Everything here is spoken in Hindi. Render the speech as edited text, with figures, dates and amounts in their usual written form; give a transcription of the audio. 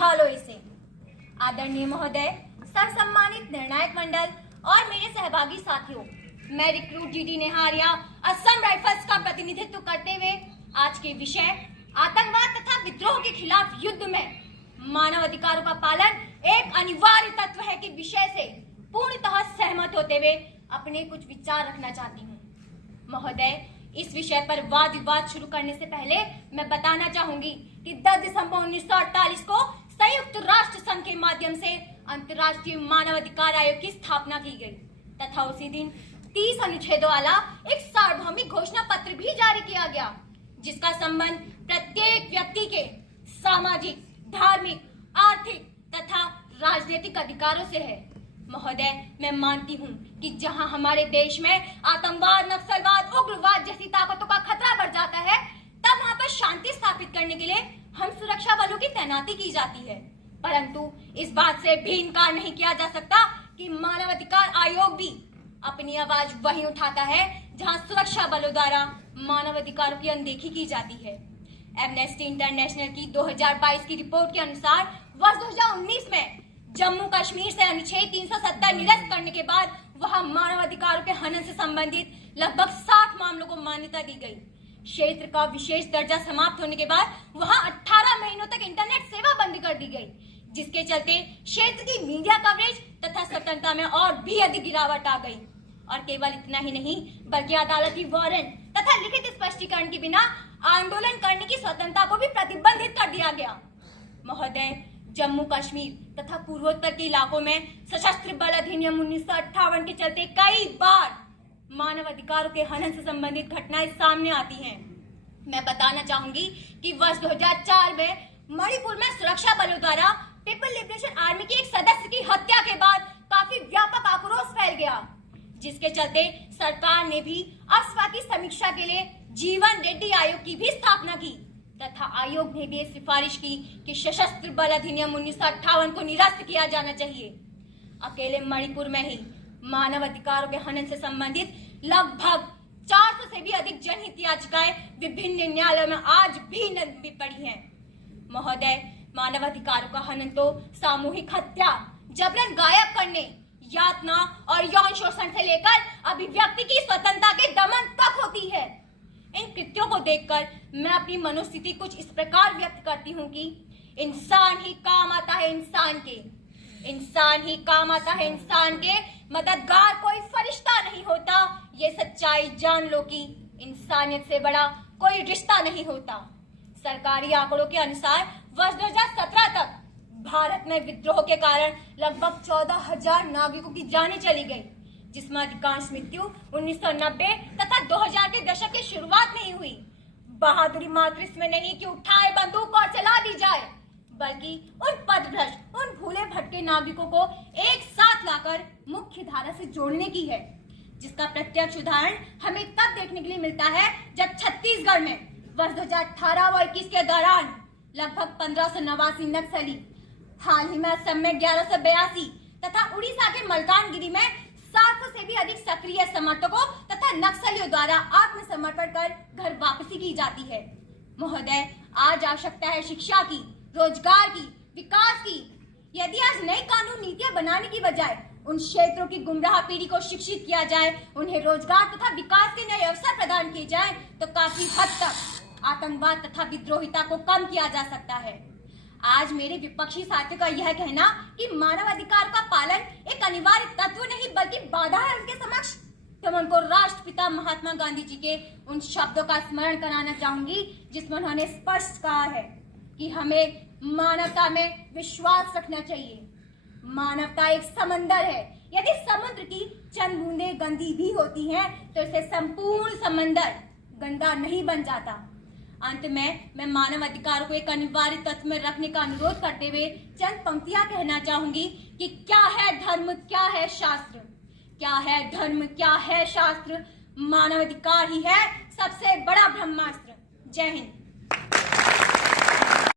संभालो इसे। आदरणीय महोदय, सर्वसम्मानित निर्णायक मंडल और मेरे सहभागी साथियों, मैं रिक्रूट जीडी नेहारिया असम राइफल्स का प्रतिनिधित्व करते हुए आज के विषय आतंकवाद तथा विद्रोह के खिलाफ युद्ध में मानव अधिकारों का पालन एक अनिवार्य तत्व है के विषय से पूर्णतः सहमत होते हुए अपने कुछ विचार रखना चाहती हूँ। महोदय, इस विषय पर वाद विवाद शुरू करने से पहले मैं बताना चाहूंगी कि 10 दिसंबर 1948 को संयुक्त राष्ट्र संघ के माध्यम से अंतर्राष्ट्रीय मानव अधिकार आयोग की स्थापना की गई तथा उसी दिन 30 अनुच्छेदों वाला एक सार्वभौमिक घोषणा पत्र भी जारी किया गया, जिसका संबंध प्रत्येक व्यक्ति के सामाजिक, धार्मिक, आर्थिक तथा राजनीतिक अधिकारों से है। महोदय, मैं मानती हूँ कि जहाँ हमारे देश में आतंकवाद, नक्सलवाद, उग्रवाद जैसी ताकतों का खतरा बढ़ जाता है, तब वहाँ पर शांति स्थापित करने के लिए हम सुरक्षा बलों की तैनाती की जाती है। परंतु इस बात से भी इनकार नहीं किया जा सकता कि मानवाधिकार आयोग भी अपनी आवाज वहीं उठाता है जहाँ सुरक्षा बलों द्वारा मानवाधिकारों की अनदेखी की जाती है। एमनेस्टी इंटरनेशनल की 2022 की रिपोर्ट के अनुसार वर्ष 2019 में जम्मू कश्मीर से अनुच्छेद 370 निरस्त करने के बाद वहां मानवाधिकारों के हनन से संबंधित लगभग 60 मामलों को मान्यता दी गई। क्षेत्र का विशेष दर्जा समाप्त होने के बाद वहां 18 महीनों तक इंटरनेट सेवा बंद कर दी गई, जिसके चलते क्षेत्र की मीडिया कवरेज तथा स्वतंत्रता में और भी अधिक गिरावट आ गई। और केवल इतना ही नहीं, बल्कि अदालती वारंट तथा लिखित स्पष्टीकरण के बिना आंदोलन करने की स्वतंत्रता को भी प्रतिबंधित कर दिया गया। महोदय, जम्मू कश्मीर तथा पूर्वोत्तर के इलाकों में सशस्त्र बल अधिनियम 1958 के चलते कई बार मानव अधिकारों के हनन से संबंधित घटनाएं सामने आती हैं। मैं बताना चाहूंगी कि वर्ष 2004 में मणिपुर में सुरक्षा बलों द्वारा पीपल लिबरेशन आर्मी के एक सदस्य की हत्या के बाद काफी व्यापक आक्रोश फैल गया, जिसके चलते सरकार ने भी अफवाह की समीक्षा के लिए जीवन रेड्डी आयोग की भी स्थापना की तथा आयोग ने भी ये सिफारिश की कि सशस्त्र बल अधिनियम 1958 को निरस्त किया जाना चाहिए। अकेले मणिपुर में ही मानव अधिकारों के हनन से संबंधित लगभग 400 से भी अधिक जनहित याचिकाएं विभिन्न न्यायालयों में आज भी लंबित पड़ी हैं। महोदय, मानव अधिकारों का हनन तो सामूहिक हत्या, जबरन गायब करने, यातना और यौन शोषण से लेकर अभिव्यक्ति की स्वतंत्रता के दमन तक होती है। इन कृत्यों को देखकर मैं अपनी मनोस्थिति कुछ इस प्रकार व्यक्त करती हूँ कि इंसान ही काम आता है इंसान के, इंसान ही काम आता है इंसान के, मददगार कोई फरिश्ता नहीं होता। ये सच्चाई जान लो कि इंसानियत से बड़ा कोई रिश्ता नहीं होता। सरकारी आंकड़ों के अनुसार वर्ष 2017 तक भारत में विद्रोह के कारण लगभग 14,000 नागरिकों की जानें चली गई, जिसमें अधिकांश मृत्यु 1990 तथा 2000 के दशक की शुरुआत में ही हुई। बहादुरी मात्र इसमें नहीं कि उठाए बंदूक और चला दी जाए, बल्कि उन पथभ्रष्ट, उन भूले भटके नागरिकों को एक साथ लाकर मुख्य धारा से जोड़ने की है, जिसका प्रत्यक्ष उदाहरण हमें तब देखने के लिए मिलता है जब छत्तीसगढ़ में वर्ष 2018 व 21 के दौरान लगभग 1589 नक्सली, हाल ही में असम में 1182 तथा उड़ीसा के मलकानगिरी में 700 से भी अधिक सक्रिय समर्थकों तथा नक्सलियों द्वारा आत्मसमर्पण कर घर वापसी की जाती है। महोदय, आज आवश्यकता है शिक्षा की, रोजगार की, विकास की। यदि आज नई कानून नीतियां बनाने की बजाय उन क्षेत्रों की गुमराह पीढ़ी को शिक्षित किया जाए, उन्हें रोजगार तथा विकास के नए अवसर प्रदान किए जाए, तो काफी हद तक आतंकवाद तथा विद्रोहिता को कम किया जा सकता है। आज मेरे विपक्षी साथियों का यह कहना कि मानवाधिकार का पालन एक अनिवार्य तत्व नहीं बल्कि बाधा है उनके समक्ष, तो मैं उनको राष्ट्रपिता महात्मा गांधी जी के उन शब्दों का स्मरण कराना चाहूंगी जिसमें उन्होंने स्पष्ट कहा है कि हमें मानवता में विश्वास रखना चाहिए। मानवता एक समंदर है, यदि समुद्र की चंद बूंदें गंदी भी होती हैं तो इससे संपूर्ण समंदर गंदा नहीं बन जाता। अंत में मैं मानव अधिकार को एक अनिवार्य तत्व में रखने का अनुरोध करते हुए चंद पंक्तियां कहना चाहूंगी कि क्या है धर्म, क्या है शास्त्र, क्या है धर्म, क्या है शास्त्र, मानव अधिकार ही है सबसे बड़ा ब्रह्मास्त्र। जय हिंद।